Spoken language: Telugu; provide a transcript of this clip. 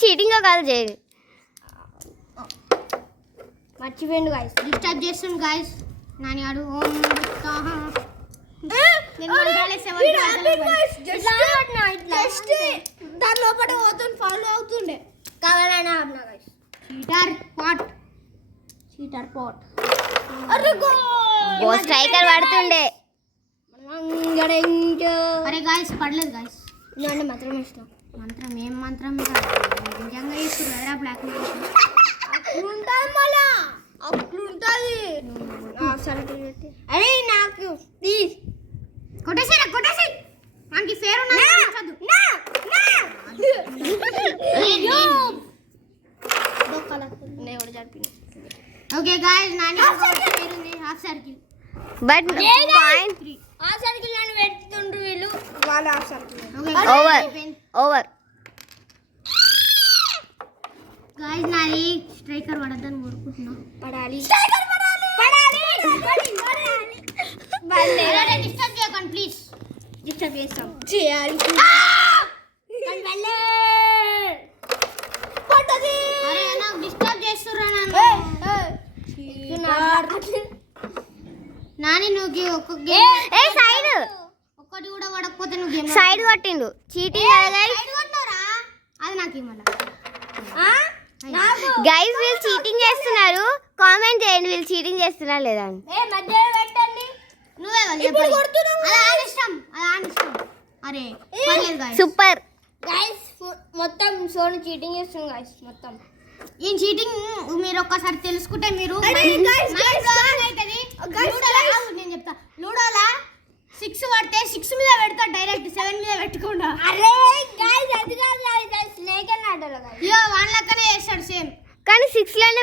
చీటింగ్ కాదు చేయండి. మర్చిపోయిండు గైస్, డిస్టర్బ్ చేస్తుండు గైస్. నాని ఆడు ఓం దాని లోపల పోతుండే, ఫాలో అవుతుండే. కావాలన్నా ఆపినా గైస్. చీటర్ పాట్ అరే గో స్ట్రైకర్ పడుతుండే. అరే గైస్ పడలేదు గైస్. నేను మంత్రం ఇష్టం. మంత్రం ఏం మంత్రం నిజంగా ఇస్తున్నా బ్లాక్ అట్లుంటుంది. మళ్ళా అట్లుంటుంది. అరే నాకు ప్లీజ్ కొట్టేసి మనకి ఫేర్ ఓకే గాయ్స్. నాని ఫేర్ ఉంది half circle. But point half circle అని పెడుతుండ్రు వీళ్ళు. వాళ్ళ హాఫ్ సర్కిల్. ఓవర్ గైస్ నాది స్ట్రైకర్ పడద్దని కోరుకుంటున్నా. పడాలి డిస్టర్బ్ చేయకండి ప్లీజ్. డిస్టర్బ్ చేస్తాం. అరే నాకు డిస్టర్బ్ చేస్తుర్రా నాని నువ్వు ఒక్క గేమ్ ఏ సైడ్ ఒక్కటి కూడా పడకపోతే నువ్వు గేమ్ సైడ్ కొట్టిండు చీటింగ్ అది నాకు ఇవ్వాల. గైస్ వీళ్ళు చీటింగ్ చేస్తున్నారు. కామెంట్ చేయండి వీళ్ళు చీటింగ్ చేస్తున్నారు లేదా అని. నువ్వే ఇష్టం అరే పర్లేదు guys. సూపర్ గైస్ మొత్తం సోను చీటింగ్ చేస్తుంది గైస్ మొత్తం. ఈ చీటింగ్ మీరు ఒక్కసారి తెలుసుకుంటే మీరు guys, నేను చెప్తా. లూడోలా 6 పడితే 6 మీద పెడతా డైరెక్ట్ 7 మీద పెట్టకుండా. అరే గైస్ అది కాదు గైస్ స్నేక్ అండ్ ఆటలో గైస్ ఇయో వాళ్ళ లెక్కనే చేస్తాడు సేమ్ కానీ 6 లోనే